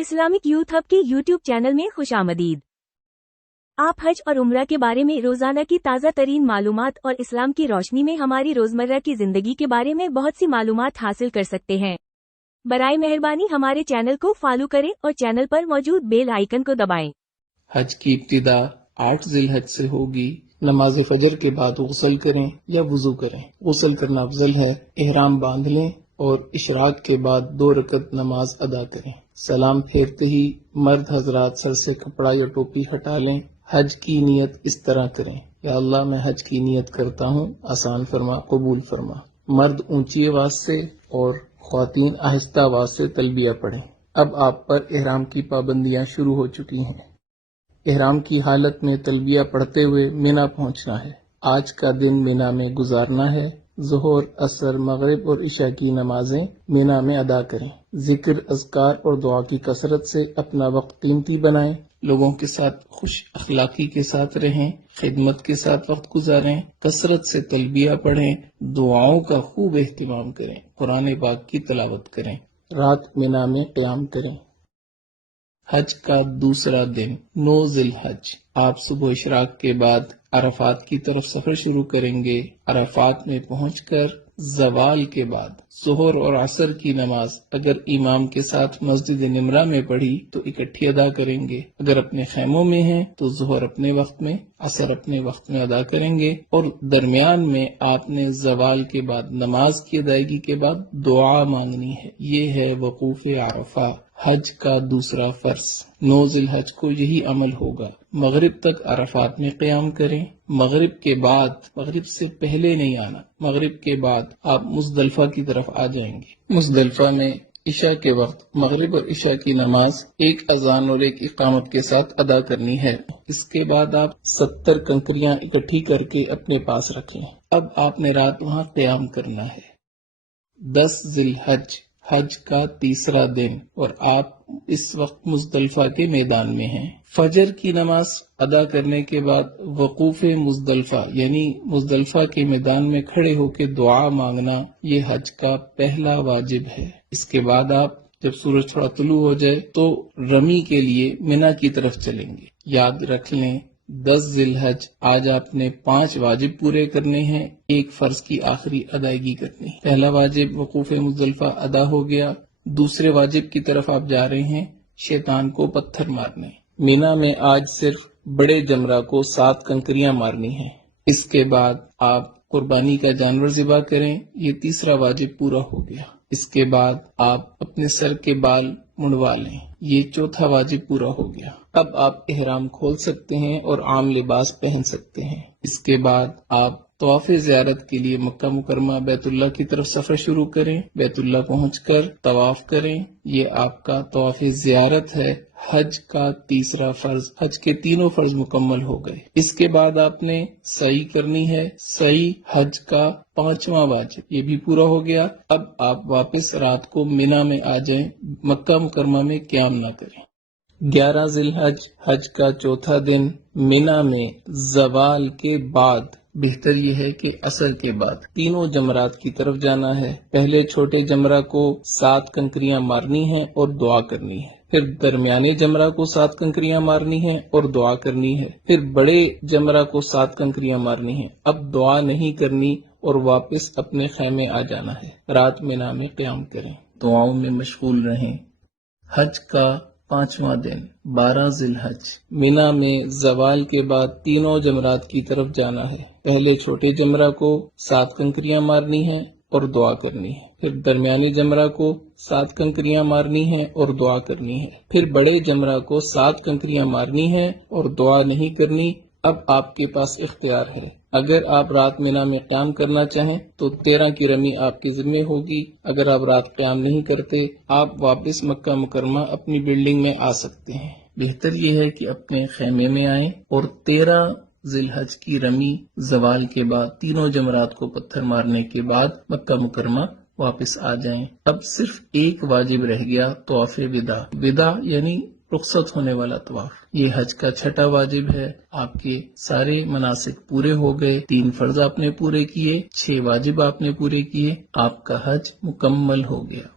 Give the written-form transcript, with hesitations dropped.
Islamic youth hub के YouTube channel में खुशामदीद। आप हज और उम्रा के बारे में रोजाना की ताज़ा तरीन मालूमात और इस्लाम की रोशनी में हमारी रोजमर्रा की जिंदगी के बारे में बहुत सी मालूमात हासिल कर सकते हैं। बराए मेहरबानी हमारे चैनल को फॉलो करें और चैनल पर मौजूद बेल आइकन को दबाएं। हज की इब्तिदा 8 जिलहज से होगी। नमाज फजर के बाद गुस्ल करें या वुजू करें। गुस्ल करना अफजल है। एहराम बांध लें और इशराक के बाद 2 रकत नमाज अदा करें। सलाम फेरते ही मर्द हजरात सर से कपड़ा या टोपी हटा लें। हज की नियत इस तरह करें, या अल्लाह मैं हज की नियत करता हूँ, आसान फरमा, कबूल फरमा। मर्द ऊंची आवाज से और ख्वातीन आहिस्ता आवाज से तलबिया पढ़ें। अब आप पर एहराम की पाबंदियां शुरू हो चुकी हैं। एहराम की हालत में तलबिया पढ़ते हुए मिना पहुंचना है। आज का दिन मिना में गुजारना है। ज़ोहर, असर, मगरिब और इशा की नमाजें मिना में अदा करें। जिक्र, अज़कार और दुआ की कसरत से अपना वक्त कीमती बनाएं। लोगों के साथ खुश अखलाकी के साथ रहें। खिदमत के साथ वक्त गुजारें। कसरत से तलबिया पढ़ें। दुआओं का खूब एहतिमाम करें। कुरान पाक की तिलावत करें। रात मिना में क़याम करें। हज का दूसरा दिन 9 जिलहज। आप सुबह इशराक के बाद अरफात की तरफ सफर शुरू करेंगे। अरफात में पहुंचकर जवाल के बाद ज़ोहर और असर की नमाज अगर इमाम के साथ मस्जिद निमरा में पढ़ी तो इकट्ठी अदा करेंगे। अगर अपने खैमों में हैं तो ज़ोहर अपने वक्त में, असर अपने वक्त में अदा करेंगे। और दरमियान में आपने जवाल के बाद नमाज की अदायगी के बाद दुआ मांगनी है। ये है वकूफ अरफा, हज का दूसरा फर्ज। 9 जिलहज को यही अमल होगा। मगरिब तक अरफात में क़याम करें। मगरिब के बाद, मगरिब से पहले नहीं आना, मगरिब के बाद आप मुज़दलिफा की तरफ आ जाएंगे। मुज़दलिफा में इशा के वक्त मगरिब और इशा की नमाज एक अजान और एक इकामत के साथ अदा करनी है। इसके बाद आप 70 कंकरियां इकट्ठी करके अपने पास रखें। अब आपने रात वहां क़याम करना है। 10 जिलहज, हज का तीसरा दिन, और आप इस वक्त मुज़दलिफा के मैदान में हैं। फजर की नमाज अदा करने के बाद वकूफ मुज़दलिफा यानी मुज़दलिफा के मैदान में खड़े होकर दुआ मांगना, ये हज का पहला वाजिब है। इसके बाद आप जब सूरज थोड़ा तुलू हो जाए तो रमी के लिए मिना की तरफ चलेंगे। याद रख लें 10 जिलहज आज आपने 5 वाजिब पूरे करने हैं, एक फर्ज की आखिरी अदायगी करनी। पहला वाजिब वकूफ मुज़दलिफा अदा हो गया। दूसरे वाजिब की तरफ आप जा रहे हैं, शैतान को पत्थर मारने। मीना में आज सिर्फ बड़े जमरा को 7 कंकरियां मारनी है। इसके बाद आप कुर्बानी का जानवर ज़िबा करें। ये तीसरा वाजिब पूरा हो गया। इसके बाद आप अपने सर के बाल मुंडवा लें। ये चौथा वाजिब पूरा हो गया। अब आप एहराम खोल सकते हैं और आम लिबास पहन सकते हैं। इसके बाद आप तवाफ़ ज़ियारत के लिए मक्का मुकरमा बैतुल्लाह की तरफ सफर शुरू करें। बैतुल्लाह पहुंचकर तवाफ करें। ये आपका तवाफ़ ज़ियारत है। हज का तीसरा फर्ज, हज के तीनों फर्ज मुकम्मल हो गए। इसके बाद आपने सई करनी है। सई हज का 5वां वाजिब, ये भी पूरा हो गया। अब आप वापस रात को मिना में आ जाएं, मक्का मुकरमा में क़याम ना करें। 11 जिलहज, हज का चौथा दिन, मिना में जवाल के बाद, बेहतर यह है कि असर के बाद, तीनों जमरात की तरफ जाना है। पहले छोटे जमरा को 7 कंकरियां मारनी है और दुआ करनी है। फिर दरमियाने जमरा को 7 कंकरियां मारनी है और दुआ करनी है। फिर बड़े जमरा को 7 कंकरियां मारनी है। अब दुआ नहीं करनी और वापस अपने खैमे आ जाना है। रात मिना में क़याम करें, दुआओं में मशगूल रहें। हज का 5वां दिन 12 जिलहज, मिना में जवाल के बाद तीनों जमरात की तरफ जाना है। पहले छोटे जमरा को 7 कंकरियां मारनी है और दुआ करनी है। फिर दरमियानी जमरा को 7 कंकरियां मारनी है और दुआ करनी है। फिर बड़े जमरा को 7 कंकरियां मारनी है और दुआ नहीं करनी। अब आपके पास इख्तियार है। अगर आप रात मिना में क़याम करना चाहें तो 13 की रमी आपके जिम्मे होगी। अगर आप रात क़याम नहीं करते, आप वापस मक्का मुकरमा अपनी बिल्डिंग में आ सकते हैं। बेहतर यह है कि अपने खेमे में आएं और 13 जिलहज की रमी जवाल के बाद तीनों जमरात को पत्थर मारने के बाद मक्का मुकरमा वापस आ जाएं। अब सिर्फ एक वाजिब रह गया, तवाफ़े विदा। विदा यानी रुखसत होने वाला तवाफ। ये हज का 6ठा वाजिब है। आपके सारे मनासिक पूरे हो गए। 3 फर्ज आपने पूरे किए, 6 वाजिब आपने पूरे किए। आपका हज मुकम्मल हो गया।